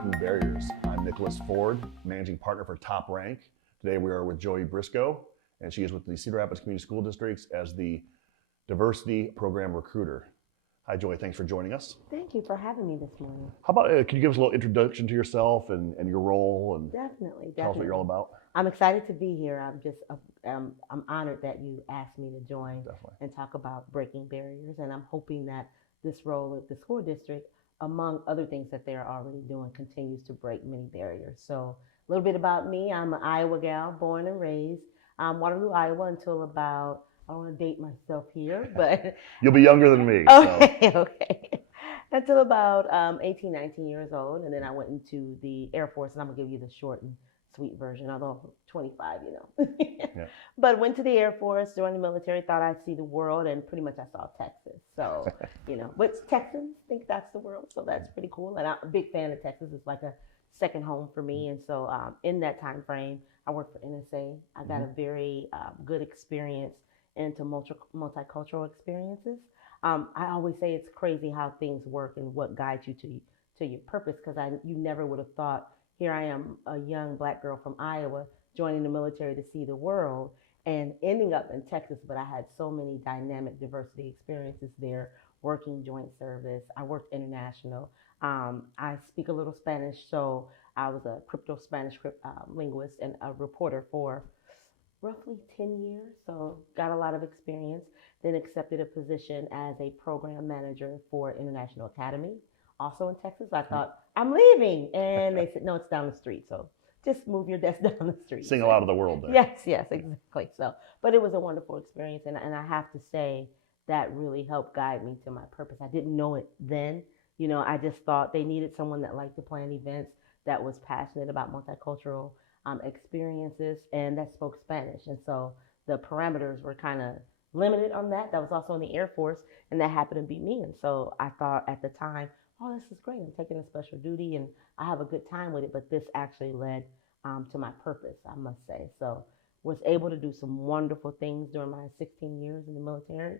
Breaking Barriers. I'm Nicholas Ford, Managing Partner for Top Rank. Today we are with Joy Briscoe, and she is with the Cedar Rapids Community School Districts as the Diversity Program Recruiter. Hi Joy, thanks for joining us. Thank you for having me this morning. How about, can you give us a little introduction to yourself and your role, and Definitely. tell us what you're all about? I'm excited to be here. I'm honored that you asked me to join Definitely. and talk about breaking barriers, and I'm hoping that this role at the school district, among other things that they're already doing, continues to break many barriers. So a little bit about me. I'm an Iowa gal, born and raised, Waterloo, Iowa, until about, I don't want to date myself here, but You'll be younger than me. okay, okay. Until about 18, 19 years old, and then I went into the Air Force, and I'm gonna give you the short and sweet version, although 25, you know. Yeah. But went to the Air Force, joined the military, thought I'd see the world, and pretty much I saw Texas. So, you know, but Texans think that's the world, so that's pretty cool. And I'm a big fan of Texas. It's like a second home for me. And so in that time frame, I worked for NSA. I got a very good experience into multicultural experiences. I always say it's crazy how things work and what guides you to your purpose, because you never would have thought, here I am, a young Black girl from Iowa, joining the military to see the world and ending up in Texas. But I had so many dynamic diversity experiences there, working joint service. I worked international. I speak a little Spanish, so I was a crypto-Spanish linguist and a reporter for roughly 10 years, so got a lot of experience. Then accepted a position as a program manager for International Academy, also in Texas. I thought, I'm leaving. And they said, no, it's down the street. So just move your desk down the street. Seeing a lot of the world there. Yes, exactly. So, but it was a wonderful experience. And I have to say that really helped guide me to my purpose. I didn't know it then. You know, I just thought they needed someone that liked to plan events, that was passionate about multicultural experiences, and that spoke Spanish. And so the parameters were kind of limited on that. That was also in the Air Force, and that happened to be me. And so I thought at the time, oh, this is great. I'm taking a special duty and I have a good time with it. But this actually led to my purpose, I must say. So was able to do some wonderful things during my 16 years in the military.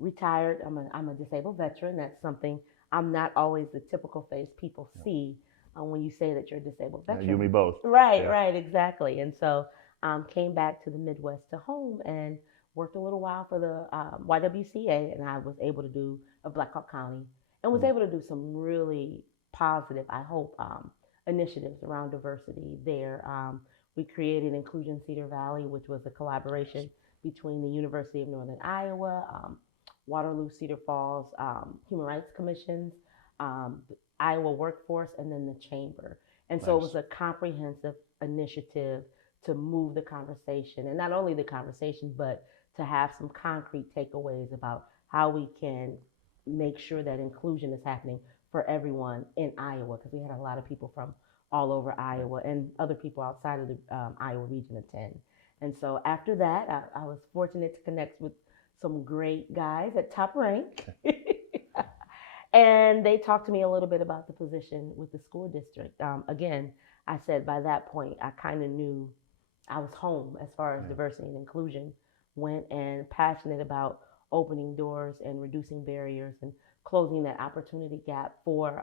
Retired, I'm a disabled veteran. That's something, I'm not always the typical face people see when you say that you're a disabled veteran. You and me both. Right, exactly. And so came back to the Midwest to home and worked a little while for the YWCA, and I was able to do a Black Hawk County, and was able to do some really positive, I hope, initiatives around diversity there. We created Inclusion Cedar Valley, which was a collaboration between the University of Northern Iowa, Waterloo, Cedar Falls, Human Rights Commissions, Iowa Workforce, and then the Chamber. And so It was a comprehensive initiative to move the conversation, and not only the conversation, but to have some concrete takeaways about how we can make sure that inclusion is happening for everyone in Iowa, because we had a lot of people from all over Iowa and other people outside of the Iowa region attend. And so after that, I was fortunate to connect with some great guys at Top Rank. And they talked to me a little bit about the position with the school district. Again, I said by that point, I kind of knew I was home as far as diversity and inclusion went, and passionate about opening doors and reducing barriers and closing that opportunity gap for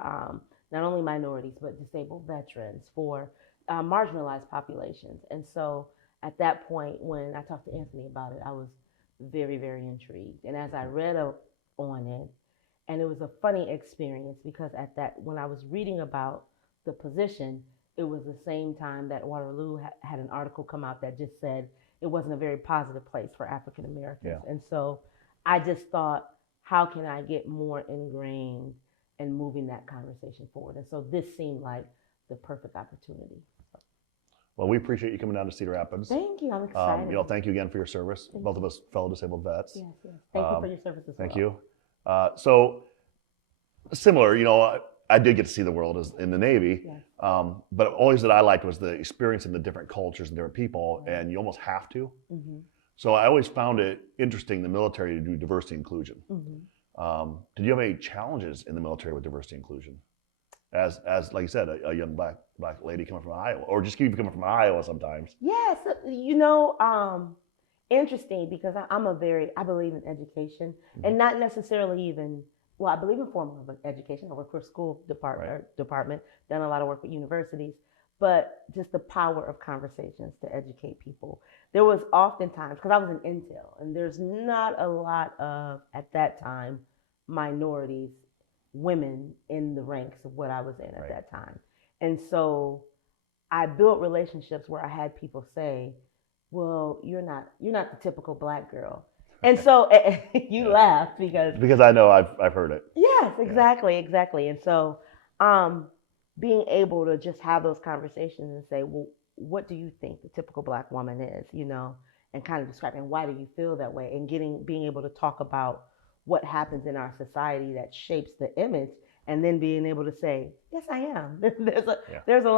not only minorities, but disabled veterans, for marginalized populations. And so at that point, when I talked to Anthony about it, I was very, very intrigued. And as I read on it, and it was a funny experience, because when I was reading about the position, it was the same time that Waterloo had an article come out that just said it wasn't a very positive place for African Americans. And so I just thought, how can I get more ingrained in moving that conversation forward? And so this seemed like the perfect opportunity. Well, we appreciate you coming down to Cedar Rapids. Thank you. I'm excited. Thank you again for your service. Both of us fellow disabled vets. Yes. Thank you for your service as well. Thank you. So similar, I did get to see the world in the Navy, but always that I liked was the experience in the different cultures and different people, and you almost have to. So I always found it interesting, the military, to do diversity inclusion. Did you have any challenges in the military with diversity inclusion? As like you said, a young black lady coming from Iowa, or just keep coming from Iowa sometimes. Yes, interesting, because I believe in education, and not necessarily even well, I believe in formal education. I work for a school department, done a lot of work with universities, but just the power of conversations to educate people. There was oftentimes, because I was in Intel, and there's not a lot of, at that time, minorities, women in the ranks of what I was in at that time. And so I built relationships where I had people say, well, you're not the typical black girl. And so you laugh because I know I've heard it. yes, exactly. And so being able to just have those conversations and say, well, what do you think the typical black woman is, and kind of describing why do you feel that way, and being able to talk about what happens in our society that shapes the image, and then being able to say, yes, I am. There's a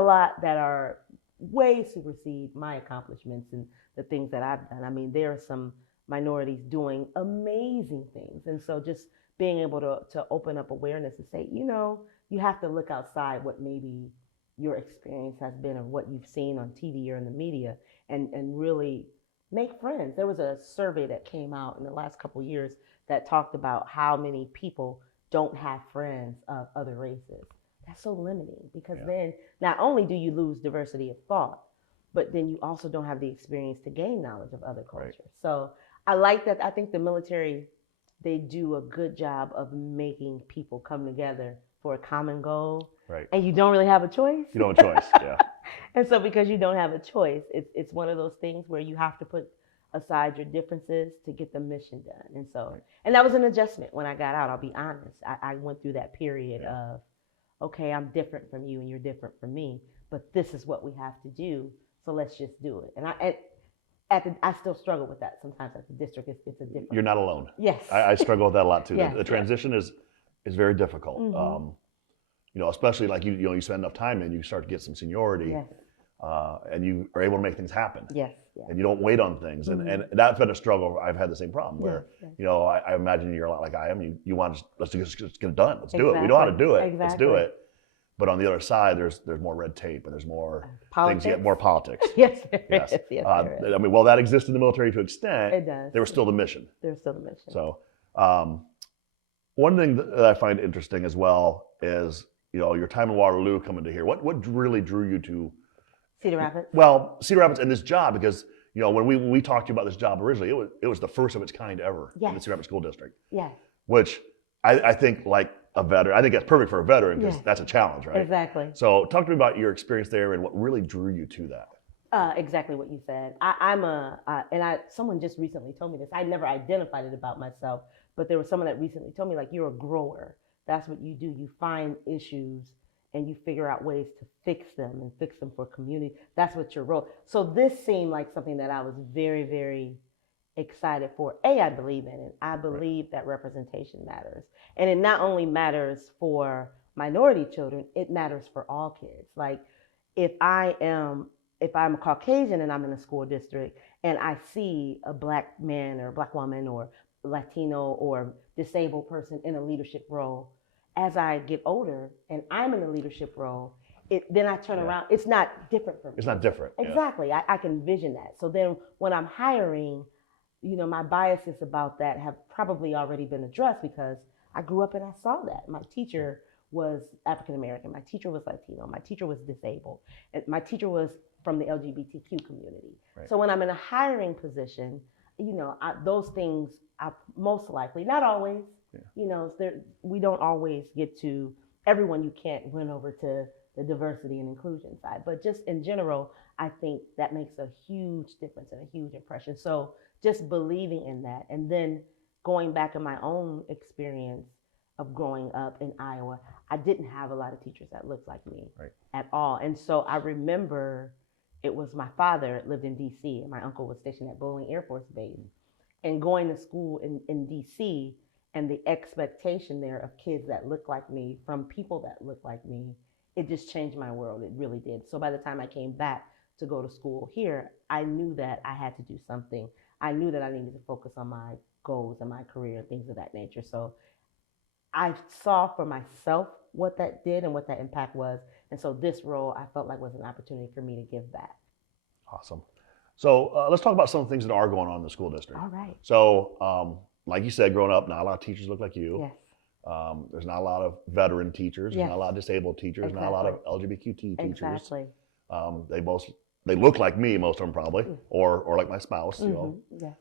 lot that are way supersede my accomplishments and the things that I've done. I mean, there are some minorities doing amazing things. And so just being able to open up awareness and say, you have to look outside what maybe your experience has been or what you've seen on TV or in the media, and really make friends. There was a survey that came out in the last couple of years that talked about how many people don't have friends of other races. That's so limiting, because then not only do you lose diversity of thought, but then you also don't have the experience to gain knowledge of other cultures. Right. So I like that. I think the military, they do a good job of making people come together for a common goal. Right. And you don't really have a choice. You don't have a choice, yeah. And so because you don't have a choice, it's one of those things where you have to put aside your differences to get the mission done. And so, and that was an adjustment when I got out, I'll be honest. I went through that period of, okay, I'm different from you and you're different from me, but this is what we have to do, so let's just do it. And I still struggle with that sometimes at the district. It's a different. You're not alone. Yes. I struggle with that a lot too. Yes, the transition is very difficult. Especially like you spend enough time and you start to get some seniority. Yes. And you are able to make things happen. Yes. And you don't wait on things. And that's been a struggle. I've had the same problem where, I imagine you're a lot like I am. You want to, let's just get it done. Let's do it. We know how to do it. Exactly. Let's do it. But on the other side, there's more red tape and there's more things, more politics. Yes. Yes. Yes. I mean, while that exists in the military to an extent, it does. There was still the mission. There's still the mission. So one thing that I find interesting as well is, your time in Waterloo coming to here. What really drew you to Cedar Rapids? Well, Cedar Rapids and this job, because when we talked to you about this job originally, it was the first of its kind ever in the Cedar Rapids School District. Yes. Which I think, like a veteran, I think that's perfect for a veteran because that's a challenge, right? Exactly. So talk to me about your experience there and what really drew you to that. Exactly what you said. Someone just recently told me this. I never identified it about myself, but there was someone that recently told me, like, you're a grower. That's what you do. You find issues and you figure out ways to fix them and fix them for community. That's what your role. So this seemed like something that I was very, very excited for. I believe in it. I believe that representation matters. And it not only matters for minority children, it matters for all kids. Like if I'm a Caucasian and I'm in a school district and I see a black man or a black woman or Latino or disabled person in a leadership role, as I get older and I'm in a leadership role, then I turn around. It's not different for me. It's not different. Exactly. Yeah. I can envision that. So then when I'm hiring, my biases about that have probably already been addressed because I grew up and I saw that. My teacher was African American. My teacher was Latino. My teacher was disabled. And my teacher was from the LGBTQ community. Right. So when I'm in a hiring position, those things are most likely, not always, we don't always get to everyone. You can't win over to the diversity and inclusion side, but just in general, I think that makes a huge difference and a huge impression. So just believing in that, and then going back in my own experience of growing up in Iowa, I didn't have a lot of teachers that looked like me at all. And so I remember it was my father lived in DC and my uncle was stationed at Bolling Air Force Base, and going to school in DC and the expectation there of kids that look like me from people that look like me, it just changed my world. It really did. So by the time I came back to go to school here, I knew that I had to do something. I knew that I needed to focus on my goals and my career and things of that nature. So I saw for myself what that did and what that impact was. And so this role I felt like was an opportunity for me to give back. Awesome. So let's talk about some of the things that are going on in the school district. All right. So like you said, growing up, not a lot of teachers look like you. Yes. There's not a lot of veteran teachers. There's Yes. not a lot of disabled teachers. Exactly. Not a lot of LGBTQ teachers. Exactly. They look like me, most of them probably, or like my spouse. Yes.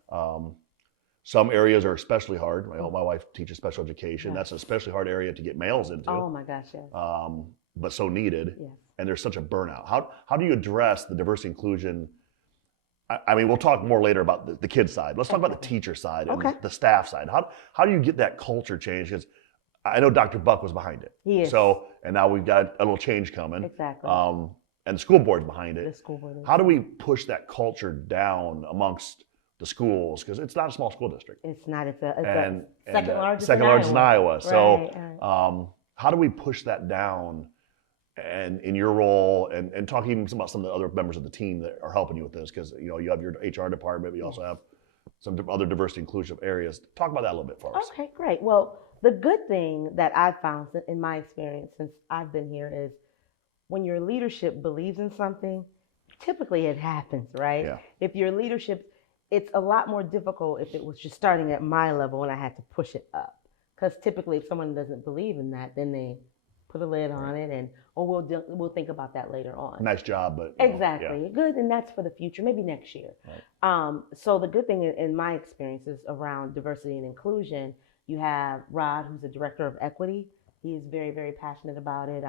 Some areas are especially hard. My wife teaches special education. Yes. That's an especially hard area to get males into. Oh my gosh, yes. But so needed. Yes. And there's such a burnout. How do you address the diversity inclusion? I mean, we'll talk more later about the kid side. Let's talk about the teacher side and the staff side. How do you get that culture change? Because I know Dr. Buck was behind it. He is. So, and now we've got a little change coming. Exactly. And the school board's behind it. The school board is. How do we push that culture down amongst the schools? Because it's not a small school district. It's not. It's a second largest in Iowa. Right, So how do we push that down? And in your role, and talk even about some of the other members of the team that are helping you with this, because you have your HR department, but you also have some other diversity inclusive areas. Talk about that a little bit for us. Okay, great. Well, the good thing that I've found in my experience since I've been here is when your leadership believes in something, typically it happens, right? Yeah. If your leadership, it's a lot more difficult if it was just starting at my level and I had to push it up. Because typically if someone doesn't believe in that, then they put a lid on it and, we'll think about that later on. Nice job, but exactly. Good, and that's for the future, maybe next year. Right. So the good thing in my experiences around diversity and inclusion, you have Rod, who's the director of equity. He is very, very passionate about it.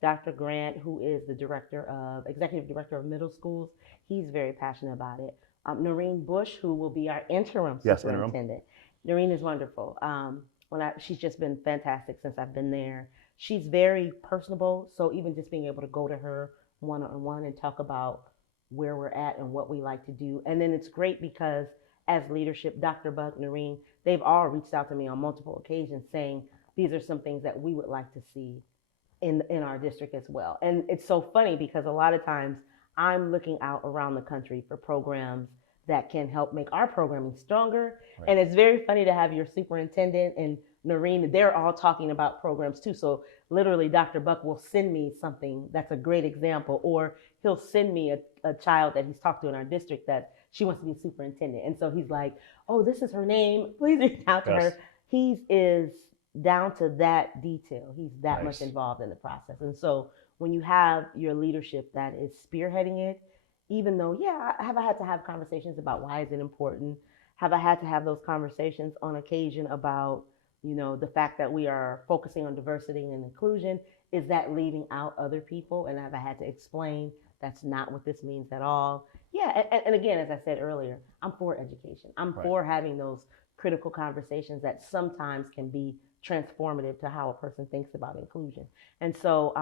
Dr. Grant, who is the executive director of middle schools, he's very passionate about it. Noreen Bush, who will be our interim superintendent. Noreen is wonderful. She's just been fantastic since I've been there. She's very personable, so even just being able to go to her one-on-one and talk about where we're at and what we like to do. And then it's great because as leadership, Dr. Buck, Noreen, they've all reached out to me on multiple occasions saying, these are some things that we would like to see in our district as well. And it's so funny because a lot of times I'm looking out around the country for programs that can help make our programming stronger. Right. And it's very funny to have your superintendent and Noreen, they're all talking about programs too. So literally Dr. Buck will send me something that's a great example, or he'll send me a child that he's talked to in our district that she wants to be superintendent. And so he's like, oh, this is her name. Please reach out to her. He is down to that detail. He's that much involved in the process. And so when you have your leadership that is spearheading it, even though, have I had to have conversations about why is it important? Have I had to have those conversations on occasion about the fact that we are focusing on diversity and inclusion? Is that leaving out other people? And have I had to explain that's not what this means at all? Yeah, and again, as I said earlier, I'm for education. I'm for having those critical conversations that sometimes can be transformative to how a person thinks about inclusion. And so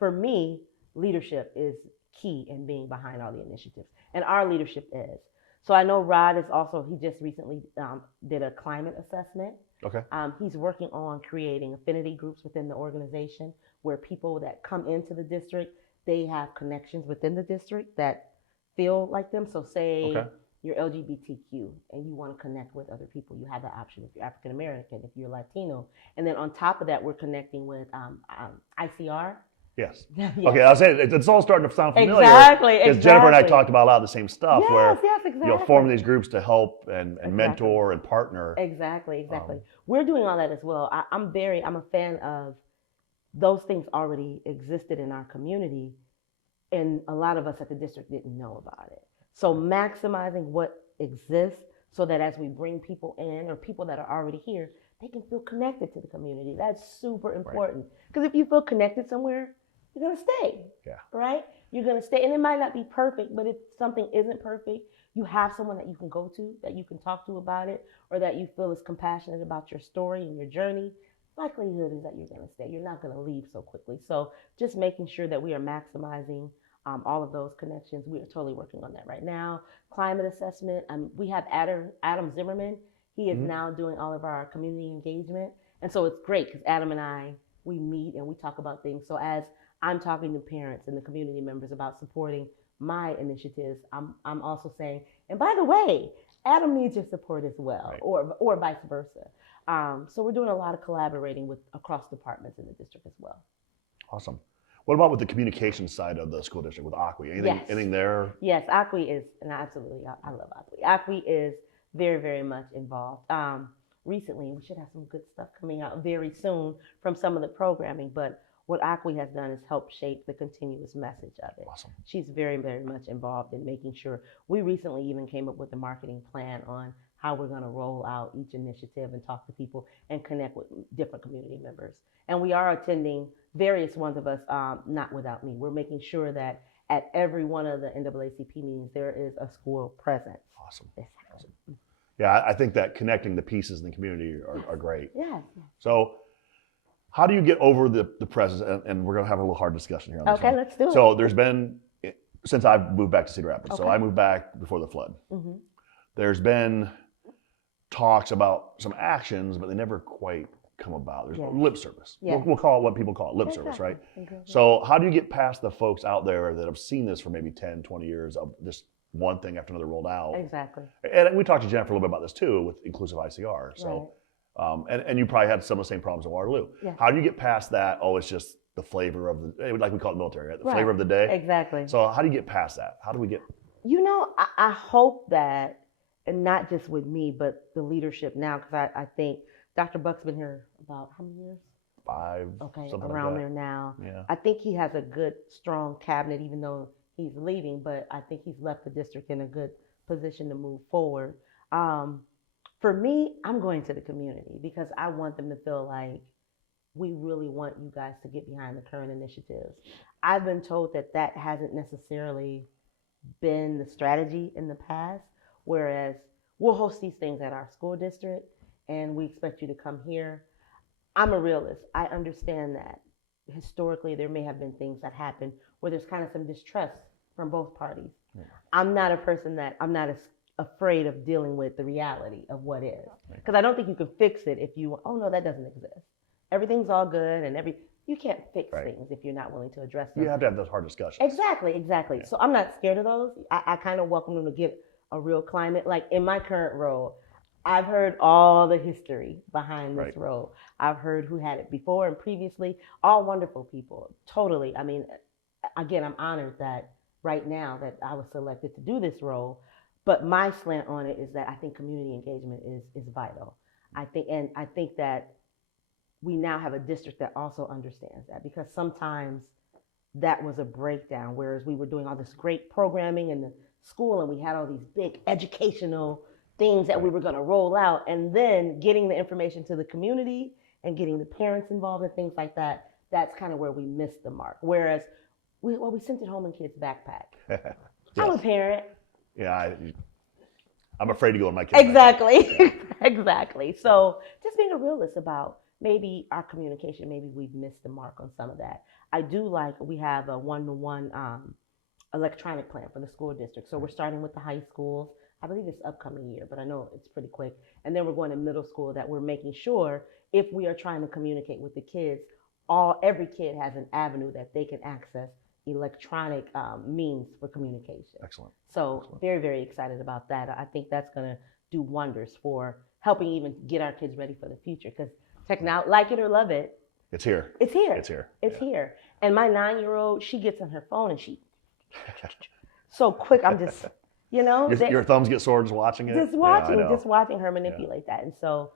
for me, leadership is key in being behind all the initiatives. And our leadership is. So I know Rod is also, he just recently did a climate assessment. Okay. He's working on creating affinity groups within the organization where people that come into the district, they have connections within the district that feel like them. So say you're LGBTQ and you want to connect with other people, you have the option if you're African American, if you're Latino. And then on top of that, we're connecting with ICR. Yes. Okay, I was saying it's all starting to sound familiar. Exactly. Because Jennifer and I talked about a lot of the same stuff exactly. Forming these groups to help and mentor and partner. Exactly. We're doing all that as well. I'm a fan of those things already existed in our community, and a lot of us at the district didn't know about it. So maximizing what exists so that as we bring people in or people that are already here, they can feel connected to the community. That's super important. Because if you feel connected somewhere, you're going to stay. Yeah. Right? You're going to stay. And it might not be perfect, but if something isn't perfect, you have someone that you can go to, that you can talk to about it, or that you feel is compassionate about your story and your journey. Likelihood is that you're going to stay. You're not going to leave so quickly. So just making sure that we are maximizing all of those connections. We are totally working on that right now. Climate assessment. We have Adam Zimmerman. He is now doing all of our community engagement. And so it's great because Adam and I, we meet and we talk about things. So as I'm talking to parents and the community members about supporting my initiatives, I'm also saying, and by the way, Adam needs your support as well, or vice versa. So we're doing a lot of collaborating with across departments in the district as well. Awesome. What about with the communication side of the school district with ACWI? Anything there? Yes, ACWI is, and absolutely, I love ACWI. ACWI is very, very much involved. recently. We should have some good stuff coming out very soon from some of the programming. But what Akwi has done is help shape the continuous message of it. Awesome. She's very, very much involved in making sure. We recently even came up with a marketing plan on how we're going to roll out each initiative and talk to people and connect with different community members. And we are attending various ones of us, not without me. We're making sure that at every one of the NAACP meetings, there is a school presence. Awesome. Yeah, I think that connecting the pieces in the community are great. Yeah. So how do you get over the presence? And we're going to have a little hard discussion here on this Okay, one. let's do it. So there's been, since I've moved back to Cedar Rapids, so Okay. I moved back before the flood. Mm-hmm. There's been talks about some actions, but they never quite come about. There's lip service. Yeah. We'll call it what people call it, lip service, right? Exactly. So how do you get past the folks out there that have seen this for maybe 10, 20 years of this one thing after another rolled out? Exactly. And we talked to Jennifer a little bit about this too with inclusive ICR. So, and you probably had some of the same problems at Waterloo. Yeah. How do you get past that? Oh, it's just the flavor of the, like we call it military, right? The flavor of the day. Exactly. So how do you get past that? How do we get? You know, I hope that, and not just with me, but the leadership now, because I think Dr. Buck's been here about how many years? 5, okay, something around like there now. Yeah. I think he has a good, strong cabinet, even though he's leaving, but I think he's left the district in a good position to move forward. For me, I'm going to the community because I want them to feel like we really want you guys to get behind the current initiatives. I've been told that hasn't necessarily been the strategy in the past, whereas we'll host these things at our school district and we expect you to come here. I'm a realist. I understand that historically there may have been things that happened where there's kind of some distrust from both parties. Yeah. I'm not a person that, I'm not as afraid of dealing with the reality of what is. Because I don't think you can fix it if you, oh no, that doesn't exist. Everything's all good and you can't fix things if you're not willing to address them. You have to have those hard discussions. Exactly. Yeah. So I'm not scared of those. I kind of welcome them to get a real climate. Like in my current role, I've heard all the history behind this role. I've heard who had it before and previously, all wonderful people, totally. I mean, again, I'm honored that right now that I was selected to do this role, but my slant on it is that I think community engagement is vital. I think that we now have a district that also understands that, because sometimes that was a breakdown, whereas we were doing all this great programming in the school and we had all these big educational things that we were going to roll out, and then getting the information to the community and getting the parents involved and things like that, that's kind of where we missed the mark. Whereas we sent it home in kids' backpack. Yes. I'm a parent. Yeah, I'm afraid to go in my kids' Exactly. Yeah. Exactly. So just being a realist about maybe our communication, maybe we've missed the mark on some of that. I do like, we have a one-to-one electronic plan for the school district. So we're starting with the high schools. I believe it's upcoming year, but I know it's pretty quick. And then we're going to middle school, that we're making sure if we are trying to communicate with the kids, every kid has an avenue that they can access electronic means for communication. Excellent. So excellent. Very, very excited about that. I think that's going to do wonders for helping even get our kids ready for the future, because technology, like it or love it, it's here. It's here. It's here. It's here. And my 9-year-old, she gets on her phone and she so quick. I'm just, you know, your thumbs get sore just watching it. Just watching her manipulate that. And so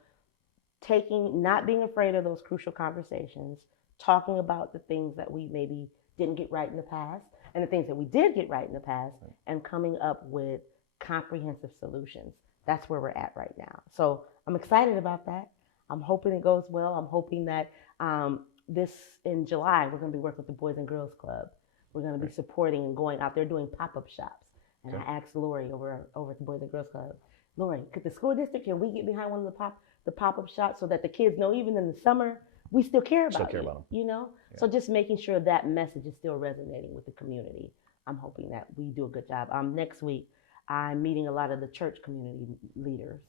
not being afraid of those crucial conversations, talking about the things that we maybe didn't get right in the past and the things that we did get right in the past, and coming up with comprehensive solutions. That's where we're at right now. So I'm excited about that. I'm hoping it goes well. I'm hoping that this in July, we're going to be working with the Boys and Girls Club. We're going to be supporting and going out there doing pop-up shops. And I asked Lori over at the Boys and Girls Club, Lori, could the school district, can we get behind one of the pop-up shops so that the kids know even in the summer, we still care about them, you know? Yeah. So just making sure that message is still resonating with the community. I'm hoping that we do a good job. Next week, I'm meeting a lot of the church community leaders,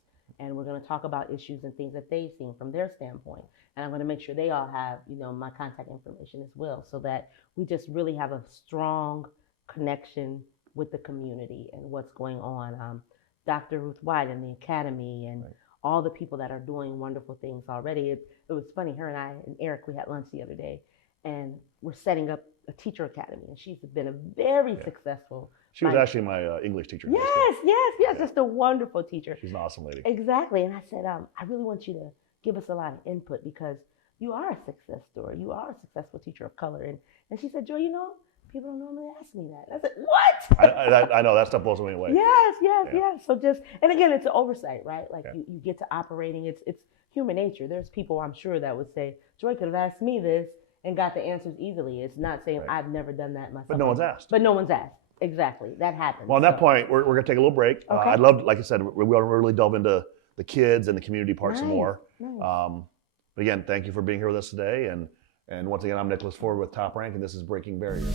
and we're going to talk about issues and things that they've seen from their standpoint. And I'm going to make sure they all have, you know, my contact information as well, so that we just really have a strong connection with the community and what's going on. Dr. Ruth White and the Academy and all the people that are doing wonderful things already. It was funny, her and I and Eric, we had lunch the other day, and we're setting up a teacher academy, and she's been a very successful. She was actually my English teacher. In high school. Yes, just a wonderful teacher. She's an awesome lady. Exactly, and I said, I really want you to give us a lot of input because you are a success story. You are a successful teacher of color, and she said, Joy, people don't normally ask me that. And I said, what? I know that stuff blows me away. Yes. So and again, it's an oversight, right? Like you get to operating. It's human nature. There's people I'm sure that would say, Joy could have asked me this and got the answers easily. It's not saying I've never done that myself. But no one's asked. But no one's asked. Exactly. That happens. Well, on that point, we're going to take a little break. Okay. I'd love, like I said, we want to really delve into the kids and the community part some more. Nice. But again, thank you for being here with us today. And once again, I'm Nicholas Ford with Top Rank, and this is Breaking Barriers.